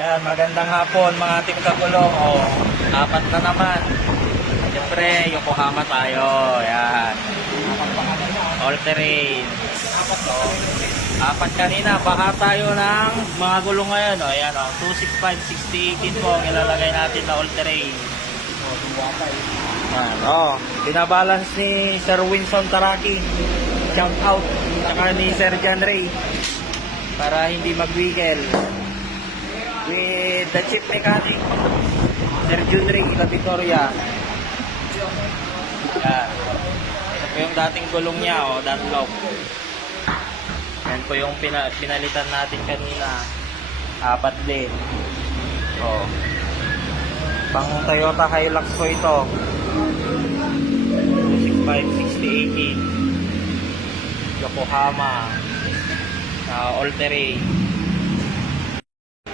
Yan, magandang hapon mga ating kagulong. O, apat na naman. Siyempre, Yokohama tayo. Yan. All terrain. Apat kanina. Baka tayo ng mga gulong ngayon. O, yan o. 265, 6018 po ang ilalagay natin na all terrain. Yan. O, binabalance ni Sir Winston Taraki. Jump out. Tsaka ni Sir John Ray. Para hindi mag-wiggle the chief mechanic, Sir Junry La Victoria. Yan. Ito po yung dating gulong niya, oh, Dunlop. Yan po yung pina pinalitan natin kanina. Apat din. Oh. Pang Toyota Hilux po ito. 265 6018. Yokohama. Uh, all terrain.